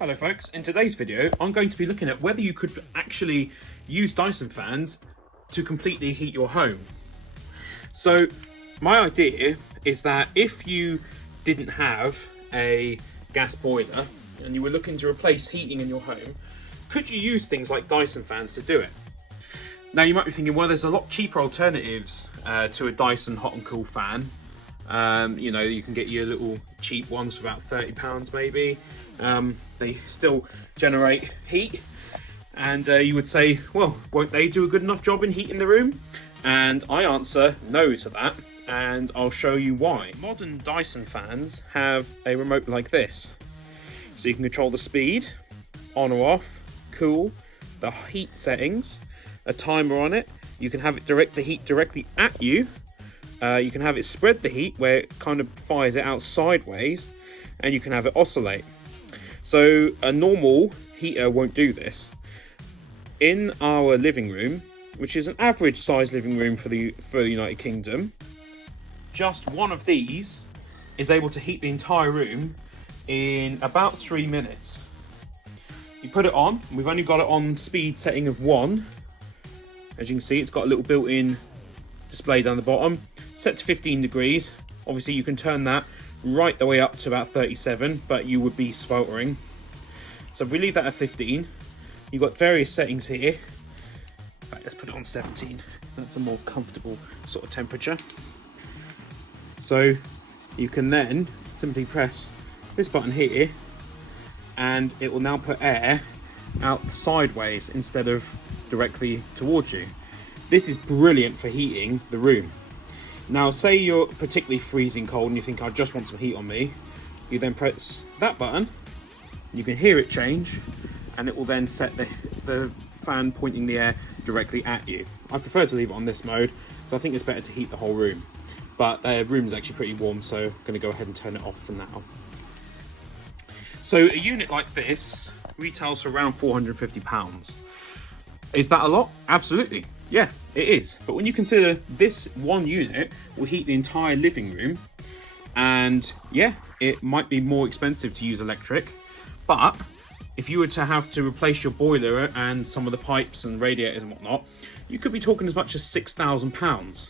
Hello folks, in today's video I'm going to be looking at whether you could actually use Dyson fans to completely heat your home. So my idea is that if you didn't have a gas boiler and you were looking to replace heating in your home, could you use things like Dyson fans to do it? Now you might be thinking, well, there's a lot cheaper alternatives to a Dyson hot and cool fan. You know, you can get your little cheap ones for about £30 maybe. They still generate heat, and you would say, well, won't they do a good enough job in heating the room? And I answer no to that, and I'll show you why. Modern Dyson fans have a remote like this, so you can control the speed, on or off, cool, the heat settings, a timer on it. You can have it direct the heat directly at you. You can have it spread the heat where it kind of fires it out sideways, and you can have it oscillate. So a normal heater won't do this. In our living room, which is an average size living room for the United Kingdom, just one of these is able to heat the entire room in about 3 minutes. You put it on, we've only got it on speed setting of 1. As you can see, it's got a little built-in display down the bottom, set to 15 degrees. Obviously you can turn that right the way up to about 37, but you would be sweltering. So if we leave that at 15, you've got various settings here. Right, let's put it on 17. That's a more comfortable sort of temperature. So you can then simply press this button here, and it will now put air out sideways instead of directly towards you. This is brilliant for heating the room. Now, say you're particularly freezing cold and you think, I just want some heat on me. You then press that button, you can hear it change, and it will then set the fan pointing the air directly at you. I prefer to leave it on this mode, so I think it's better to heat the whole room. But the room is actually pretty warm, so I'm going to go ahead and turn it off for now. So a unit like this retails for around £450. Is that a lot? Absolutely. Yeah, it is. But when you consider this one unit will heat the entire living room, and yeah, it might be more expensive to use electric, but if you were to have to replace your boiler and some of the pipes and radiators and whatnot, you could be talking as much as £6,000.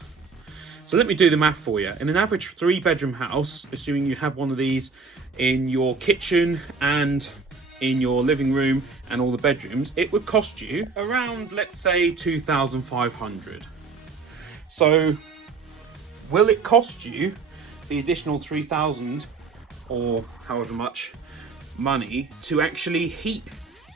So let me do the math for you. In an average 3-bedroom house, assuming you have one of these in your kitchen and in your living room and all the bedrooms, it would cost you around, let's say, £2,500. So will it cost you the additional £3,000 or however much money to actually heat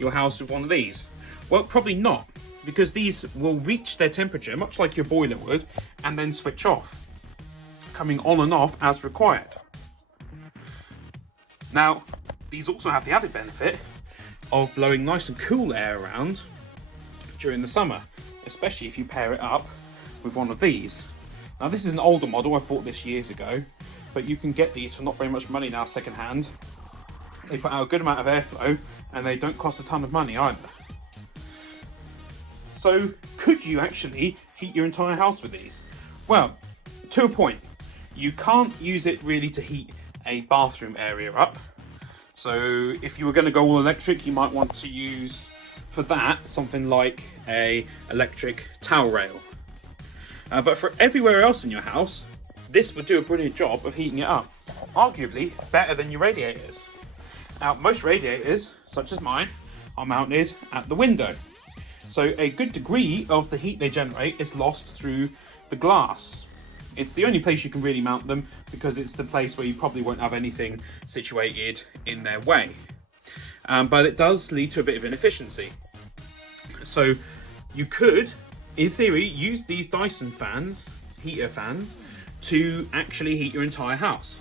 your house with one of these? Well, probably not, because these will reach their temperature much like your boiler would and then switch off, coming on and off as required. Now, these also have the added benefit of blowing nice and cool air around during the summer, especially if you pair it up with one of these. Now, this is an older model, I bought this years ago, but you can get these for not very much money now second hand. They put out a good amount of airflow and they don't cost a ton of money either. So could you actually heat your entire house with these? Well, to a point. You can't use it really to heat a bathroom area up. So if you were going to go all electric, you might want to use for that something like a electric towel rail. But for everywhere else in your house, this would do a brilliant job of heating it up. Arguably better than your radiators. Now, most radiators, such as mine, are mounted at the window. So a good degree of the heat they generate is lost through the glass. It's the only place you can really mount them because it's the place where you probably won't have anything situated in their way. But it does lead to a bit of inefficiency. So you could, in theory, use these Dyson fans, heater fans, to actually heat your entire house.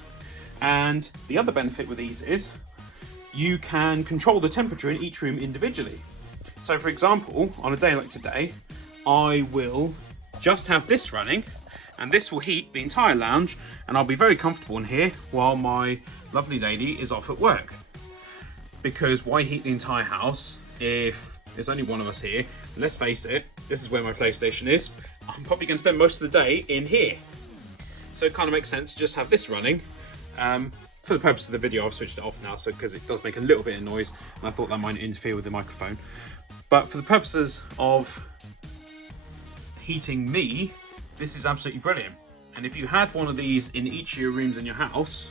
And the other benefit with these is you can control the temperature in each room individually. So for example, on a day like today, I will just have this running, and this will heat the entire lounge, and I'll be very comfortable in here while my lovely lady is off at work. Because why heat the entire house if there's only one of us here? And let's face it, this is where my PlayStation is. I'm probably going to spend most of the day in here. So it kind of makes sense to just have this running for the purpose of the video, I've switched it off now, so because it does make a little bit of noise, and I thought that might interfere with the microphone. But for the purposes of heating me, this is absolutely brilliant. And if you had one of these in each of your rooms in your house,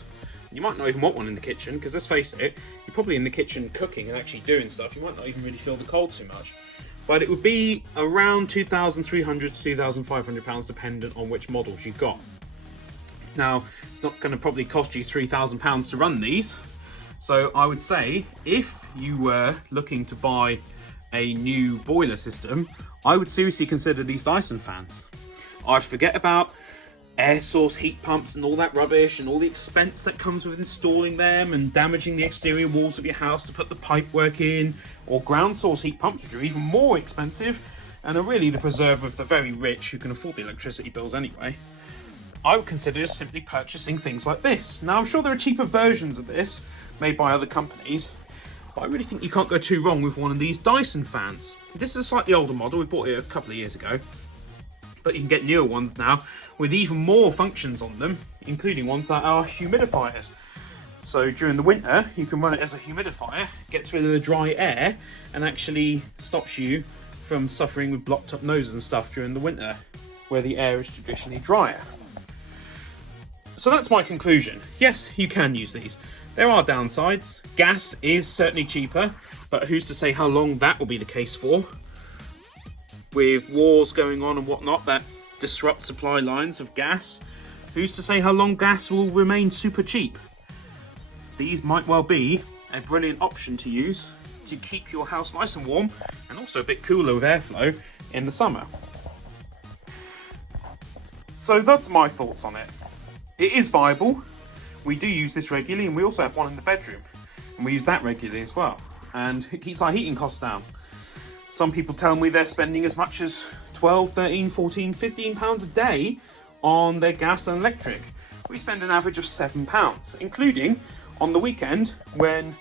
you might not even want one in the kitchen, because let's face it, you're probably in the kitchen cooking and actually doing stuff. You might not even really feel the cold too much. But it would be around £2,300 to £2,500, dependent on which models you've got. Now, it's not going to probably cost you £3,000 to run these. So I would say, if you were looking to buy a new boiler system, I would seriously consider these Dyson fans. I'd forget about air source heat pumps and all that rubbish and all the expense that comes with installing them and damaging the exterior walls of your house to put the pipework in, or ground source heat pumps, which are even more expensive and are really the preserve of the very rich who can afford the electricity bills anyway. I would consider just simply purchasing things like this. Now, I'm sure there are cheaper versions of this made by other companies, but I really think you can't go too wrong with one of these Dyson fans. This is a slightly older model. We bought it a couple of years ago, but you can get newer ones now with even more functions on them, including ones that are humidifiers. So during the winter, you can run it as a humidifier, gets rid of the dry air, and actually stops you from suffering with blocked up noses and stuff during the winter, where the air is traditionally drier. So that's my conclusion. Yes, you can use these. There are downsides. Gas is certainly cheaper, but who's to say how long that will be the case for? With wars going on and whatnot that disrupt supply lines of gas, who's to say how long gas will remain super cheap? These might well be a brilliant option to use to keep your house nice and warm and also a bit cooler with airflow in the summer. So that's my thoughts on it. It is viable. We do use this regularly, and we also have one in the bedroom, and we use that regularly as well, and it keeps our heating costs down. Some people tell me they're spending as much as 12, 13, 14, 15 pounds a day on their gas and electric. We spend an average of £7, including on the weekend when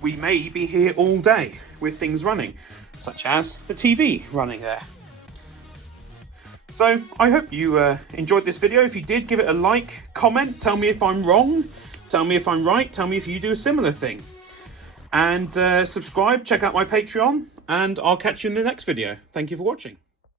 we may be here all day with things running, such as the TV running there. So I hope you enjoyed this video. If you did, give it a like, comment, tell me if I'm wrong, tell me if I'm right, tell me if you do a similar thing. And subscribe, check out my Patreon, and I'll catch you in the next video. Thank you for watching.